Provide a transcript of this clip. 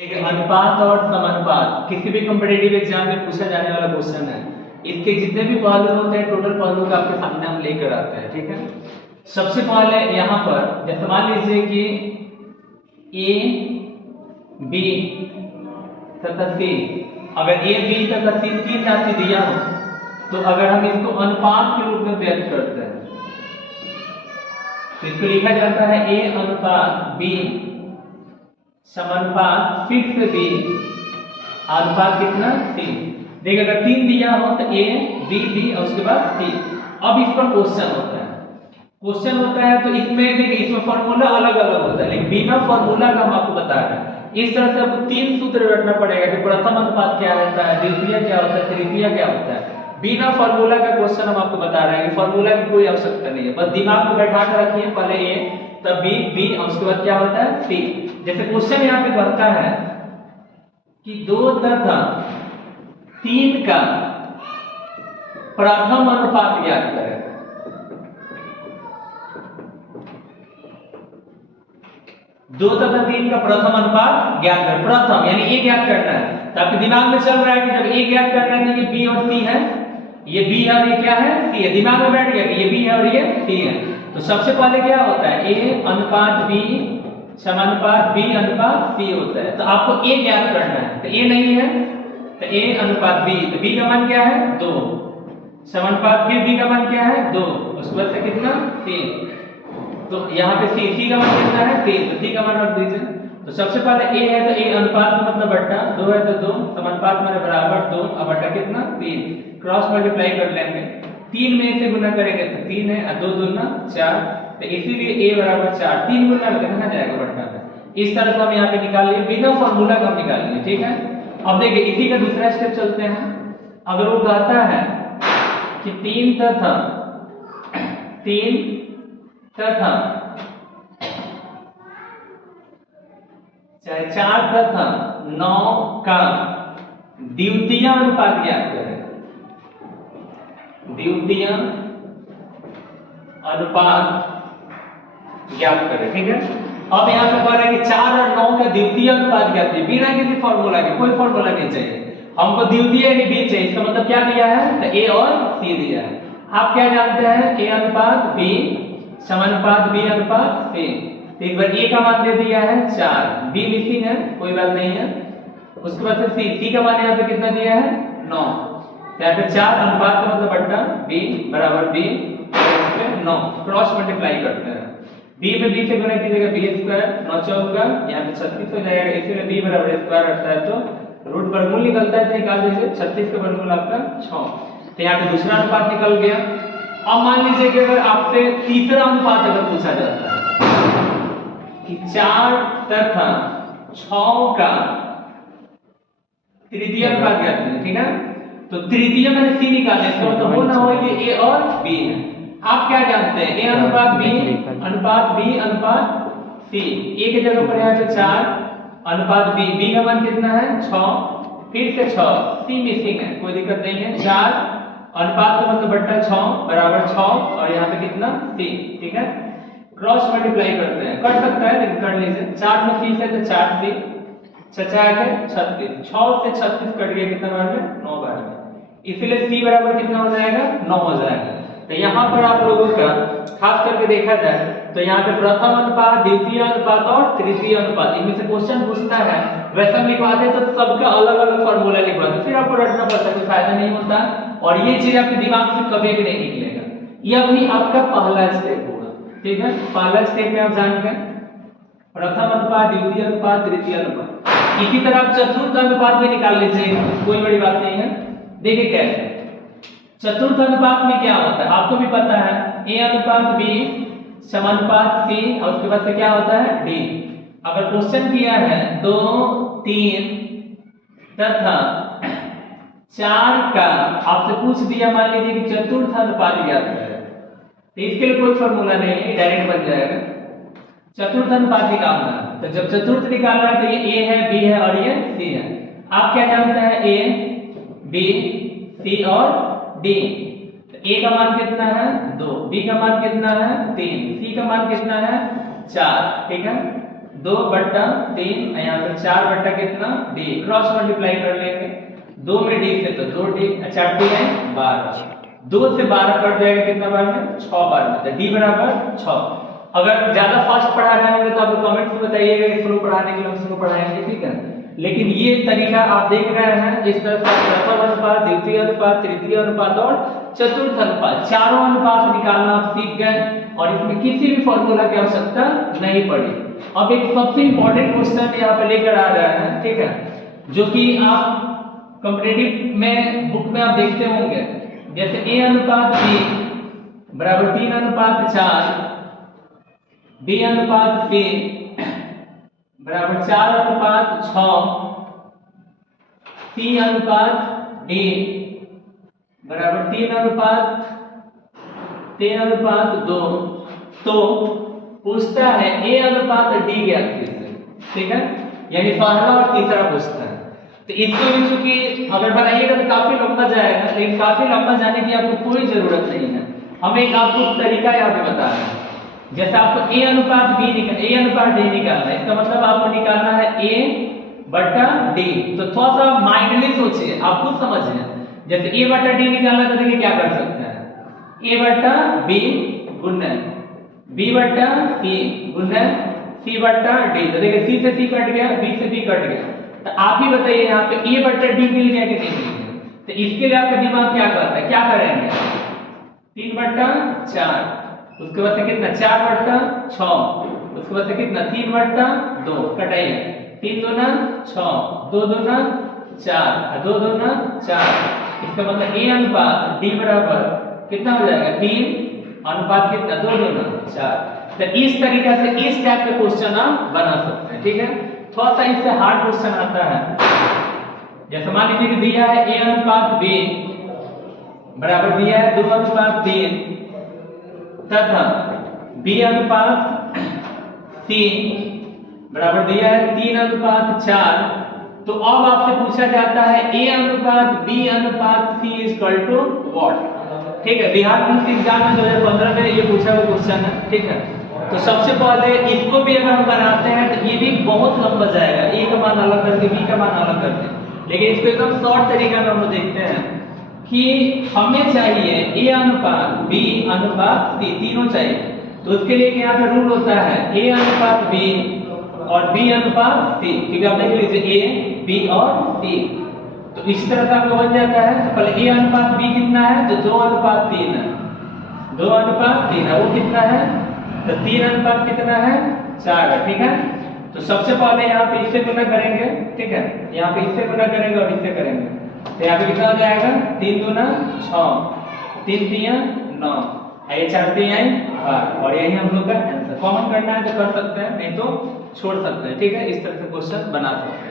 देखिए, अनुपात और समानुपात किसी भी कॉम्पिटिटिव एग्जाम में पूछा जाने वाला क्वेश्चन है। इसके जितने भी पहलू होते हैं टोटल पहलू का आपके सामने हम लेकर आते हैं। ठीक है, सबसे पहले यहाँ पर जैसे मान लीजिए कि ए बी तथा सी, अगर ए बी तथा सी तीन राशि दिया हो तो अगर हम इसको अनुपात के रूप में व्यक्त करते हैं तो इसको लिखा जाता है ए अनुपात बी समानुपात फिर से बी अनुपात कितना सी। देखिए, अगर तीन दिया हो तो ए बी बी और उसके बाद सी। अब इस पर क्वेश्चन होता है तो इसमें देखिए इसमें फॉर्मूला अलग अलग होता है, लेकिन बिना फॉर्मूला का हम आपको बता रहे हैं। इस तरह से आपको तीन सूत्र रटना पड़ेगा कि प्रथम अनुपात क्या रहता है, द्वितीय क्या होता है, तृतीय क्या होता है। बिना फॉर्मूला का क्वेश्चन हम आपको बता रहे हैं कि फॉर्मूला की कोई आवश्यकता नहीं है, बस दिमाग में बैठा कर रखिए पहले ए तब बी बी और उसके बाद क्या होता है सी। जैसे क्वेश्चन यहाँ पे कहता है कि 2 तथा 3 का प्रथम अनुपात ज्ञात करें। 2 तथा 3 का प्रथम अनुपात ज्ञात करें। प्रथम यानी ए ज्ञात करना है, तो आपके दिमाग में चल रहा है कि जब ए ज्ञात करना है तो ये बी और सी है, ये बी है और ये क्या है सी है। दिमाग में बैठ गया कि ये बी है और ये सी है। तो सबसे पहले क्या होता है ए अनुपात बी समानुपात बी अनुपात सी होता है। तो आपको ए ज्ञात करना है, तो ए नहीं है तो ए अनुपात बी, तो बी का मान क्या है 2, समानुपात फिर बी का मान क्या है 2, उसके बाद से कितना 3। तो यहाँ पे सी का मान कितना है 3, तो सी का मान रख दीजिए। तो सबसे पहले ए है तो ए अनुपात का मतलब बट्टा, 2 है तो 2, समानुपात माने बराबर 2 और बट्टा कितना 3, क्रॉस मल्टीप्लाई कर लेंगे। 3 में से गुना करेंगे तो 3 है और 2 दूना 4, तो इसीलिए a बराबर 4। 3 गुना में कितना जाएगा बट्टा में। इस तरह से हम यहाँ पे निकाल लिए, बिना फॉर्मूला का हम निकाल लिए। ठीक है, अब देखिए इसी का दूसरा स्टेप चलते हैं। अगर वो कहता है कि 3 तथा 4 तथा 9 का द्वितीय अनुपात ज्ञात करें। द्वितीय अनुपात ज्ञात करें। ठीक है, अब यहाँ पे कह रहा है कि 4 और 9 का द्वितीय अनुपात ज्ञात करें बिना किसी फॉर्मूला के। कोई फॉर्मूला नहीं चाहिए हमको, द्वितीय यानी बी चाहिए। इसका मतलब क्या दिया है तो ए और सी दिया है। आप क्या जानते हैं ए अनुपात बी समानुपात बी अनुपात सी। तो एक बार ए का मान दे दिया है 4, बी मिसिंग है कोई बात नहीं है। उसके बाद से सी का मान यहाँ पे कितना दिया है 9, यहाँ पे 4 अनुपात का मतलब बट्टा बी बराबर बी 9, क्रॉस मल्टीप्लाई करते हैं। b में b से गुणा कीजिएगा b स्क्वायर 9 चौका यहाँ पे 36 हो जाएगा, इसीलिए b बराबर स्क्वायर रहता है तो रूट वर्गमूल निकलता है, निकाल दीजिए 36 का वर्गमूल आपका 6। तो यहाँ पे दूसरा अनुपात निकल गया। अब मान लीजिए कि अगर आपसे तीसरा अनुपात अगर पूछा जाता है कि 4 तथा 6 का तृतीय अनुपात ज्ञात करें। ठीक है, तो तृतीय मैंने सी निकाले तो वो ना हो कि ए और बी है। आप क्या जानते हैं ए अनुपात बी अनुपात सी। ए की जगह पर यहाँ पे 4 अनुपात बी, बी का मान कितना है 6, फिर से 6, सी मिसिंग है कोई दिक्कत नहीं है। 4 अनुपात का मतलब बट्टा 6 बराबर 6 और यहाँ पे कितना सी। ठीक है, क्रॉस मल्टीप्लाई करते हैं, कर सकता है लेकिन कर लीजिए। 4 में सी से तो 4 सी 6 है 36, 6 से 36 कट गया कितना बार में 9 बार में, इसलिए सी बराबर कितना हो जाएगा 9 हो जाएगा। तो यहाँ पर आप लोगों का खास करके देखा जाए तो यहाँ पे प्रथम अनुपात द्वितीय अनुपात और तृतीय अनुपात इनमें से क्वेश्चन पूछता है। वैसा लिखवाते तो सबका अलग अलग फॉर्मूला लिखवाते, फिर आपको रटना पड़ता, कोई फायदा नहीं होता और ये चीज आपके दिमाग से कभी भी नहीं निकलेगा। ये अभी आपका पहला स्टेप होगा। ठीक है, पहला स्टेप में आप जान गए प्रथम अनुपात द्वितीय अनुपात तृतीय अनुपात। इसी तरह आप चतुर्थ अनुपात भी निकाल लीजिए, कोई बड़ी बात नहीं है। देखिए कैसे चतुर्थ अनुपात में क्या होता है आपको भी पता है, ए अनुपात बी समानुपात सी और उसके बाद से क्या होता है डी। अगर क्वेश्चन किया है 2 3 तथा 4 का आपसे पूछ दिया मान लीजिए कि चतुर्थ अनुपात ज्ञात करें, तो इसके लिए कोई फॉर्मूला नहीं है, डायरेक्ट बन जाएगा। चतुर्थ अनुपात निकालना है तो जब चतुर्थ निकालना है तो ये ए है बी है और ये सी है। आप क्या जानते हैं ए बी सी और डी। तो ए का मान कितना है 2, बी का मान कितना है 3, सी का मान कितना है 4। ठीक है, 2/3, यहाँ पे 4 कितना d, क्रॉस मल्टीप्लाई कर लेंगे 2 में d से तो 2d, 4 d है 12, 2 से 12 कट जाएगा कितना बार में 6 बार में, तो d बराबर 6। अगर ज्यादा फास्ट पढ़ा रहे होंगे तो आप कमेंट्स में बताइएगा, स्लो पढ़ाने के लिए हम स्लो पढ़ाएंगे, ठीक है। लेकिन ये तरीका आप देख रहे हैं, इस तरह से प्रथम अनुपात, द्वितीय अनुपात, तृतीय अनुपात और चतुर्थ अनुपात, चारों अनुपात निकालना आप सीख गए और इसमें किसी भी फॉर्मूला की आवश्यकता नहीं पड़ी। अब एक सबसे इंपॉर्टेंट क्वेश्चन यहाँ पे लेकर आ रहा है, ठीक है, जो कि आप कॉम्पिटिटिव में बुक में आप देखते होंगे, जैसे a अनुपात b बराबर 3:4, b अनुपात c बराबर 4:6, c अनुपात d बराबर 3:2। तो पूछता है a अनुपात d ज्ञात कीजिए, ठीक है, यानी पहला और तीसरा पूछता है। तो इसको भी चूंकि अगर बनाइएगा तो काफी लंबा जाएगा, लेकिन काफी लंबा जाने की आपको कोई जरूरत नहीं है, हम एक आपको तरीका यहाँ पे बता रहे हैं। जैसे आपको a अनुपात d निकालना है, इसका मतलब आपको निकालना है a/d। तो थोड़ा सा माइंडली सोचिए, आप खुद समझिए। जैसे a/d निकालना तो देखिए क्या कर सकते हैं, a/b गुणन b/c गुणन c/d। तो देखिए c से c कट गया, b से b कट गया, तो आप ही बताइए यहाँ पे a/d मिल गया कि नहीं मिल गया। तो इसके लिए आपका दिमाग क्या करता है, क्या करेंगे 3/4, उसके बाद से कितना 4/6, उसके बाद से कितना 3/2, कटाइए 3 दूना 6, 2 दूना 4, 2 दूना 4। इसका मतलब a अनुपात d बराबर कितना हो जाएगा 3 अनुपात कितना 2 दूना 4। तो इस तरीके से इस टाइप के क्वेश्चन आप बना सकते हैं, ठीक है। थोड़ा सा इससे हार्ड क्वेश्चन आता है, जैसे मान लीजिए दिया है a अनुपात b बराबर दिया है 2:3 तथा b अनुपात c बराबर दिया है 3:4। तो अब आपसे पूछा जाता है a अनुपात b अनुपात c इक्वल टू व्हाट, ठीक है। बिहार पुलिस एग्जाम में 2015 में ये पूछा हुआ क्वेश्चन है, ठीक है। तो सबसे पहले इसको भी अगर हम बनाते हैं तो ये भी बहुत लंबा जाएगा, a का मान अलग करके b का मान अलग करके, लेकिन इसको एकदम शॉर्ट तरीका में हम देखते हैं कि हमें चाहिए a अनुपात b अनुपात c तीनों चाहिए। तो उसके लिए यहाँ पे रूल होता है a अनुपात b और b अनुपात c, क्योंकि आप देख लीजिए a b और c, तो इस तरह का आपको बन जाता है। तो पहले a अनुपात b कितना है, तो 2:3 है, 2:3 है, वो कितना है तो 3 अनुपात कितना है 4 है, ठीक है। तो सबसे पहले यहाँ पे इससे गुना करेंगे, ठीक है, यहाँ पे इससे गुना करेंगे और इससे करेंगे, तो यहाँ पे कितना हो जाएगा 3 दूना 6, 3 तिया 9, ये 4 तिया 12, और यही हम लोग का आंसर। कॉमन करना है तो कर सकते हैं, नहीं तो छोड़ सकते हैं, ठीक है। इस तरह से क्वेश्चन बना सकते हैं।